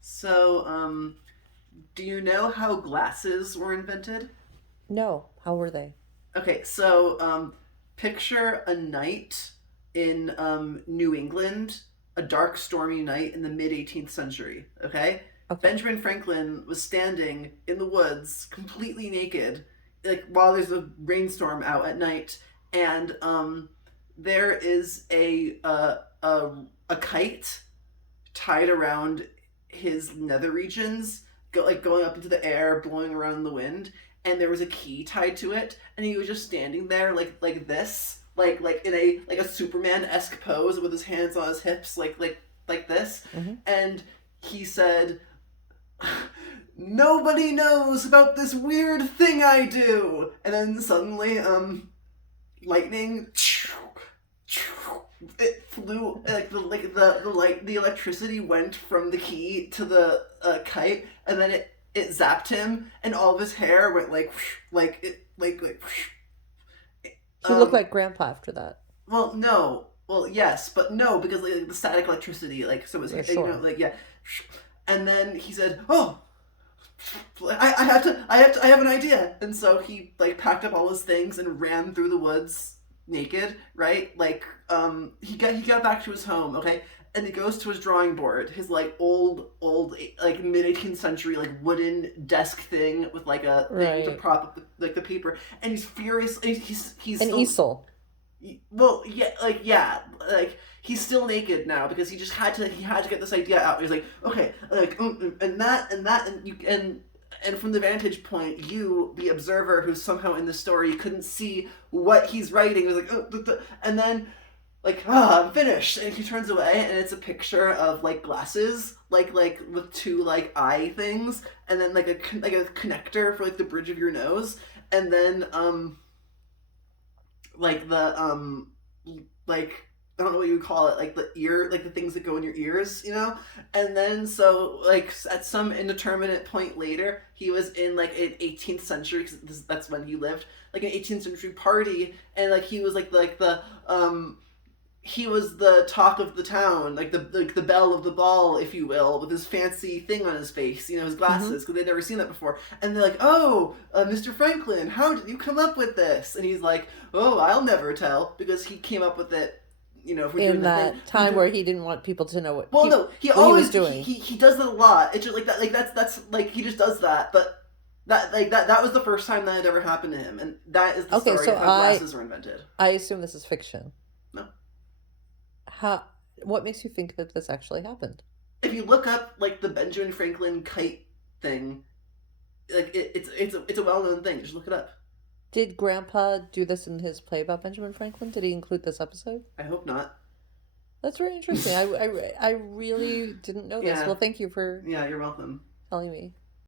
So, do you know how glasses were invented? No, how were they? Okay, so picture a night in New England, a dark, stormy night in the mid 18th century. Okay, Okay. Benjamin Franklin was standing in the woods, completely naked, like while there's a rainstorm out at night, and there is a kite tied around his nether regions, going up into the air, blowing around in the wind, and there was a key tied to it, and he was just standing there like this, like in a Superman esque pose with his hands on his hips, like this, Hmm. and he said, "Nobody knows about this weird thing I do," and then suddenly, lightning, it flew, the electricity went from the key to the kite, and then it zapped him, and all of his hair went like it like He looked um like Grandpa after that. well, no, well, yes, but no, because like the static electricity, like, so his Yeah, hair, sure. like, yeah. And then he said, "Oh, I have to, I have an idea." And so he like packed up all his things and ran through the woods naked, right? Like, he got back to his home, okay, and he goes to his drawing board, his like old like mid 18th century like wooden desk thing with like a thing to Right. prop up like the paper, and he's furious. He's An still, easel. well, yeah, like he's still naked now because he had to get this idea out. He's like, okay, like, and that and from the vantage point, you, the observer who's somehow in the story, couldn't see what he's writing. It was like, and then like, I'm finished, and he turns away, and it's a picture of like glasses, like with two like eye things, and then like a connector for like the bridge of your nose, and then like the like, I don't know what you would call it, like the ear, like the things that go in your ears, and then so like at some indeterminate point later, he was in like an 18th century, because that's when he lived, like an 18th century party, and like he was he was the talk of the town, like the belle of the ball, if you will, with his fancy thing on his face, his Hmm. glasses, because they'd never seen that before. And they're like, "Oh, Mr. Franklin, how did you come up with this?" And he's like, "Oh, I'll never tell," because he came up with it, for doing In the thing. that time where he didn't want people to know Well, no, he what he was always doing. he does that a lot. It's just like that, like that's like he just does that, but. That was the first time that had ever happened to him, and that is the Okay, story so of how I glasses were invented. I assume this is fiction. No, How? What makes you think that this actually happened? if you look up like the Benjamin Franklin kite thing, like it's a well known thing. Just look it up. Did Grandpa do this in his play about Benjamin Franklin? Did he include this episode? I hope not. That's very interesting. I really didn't know this. Yeah, Well, thank you for yeah, you're welcome. telling me.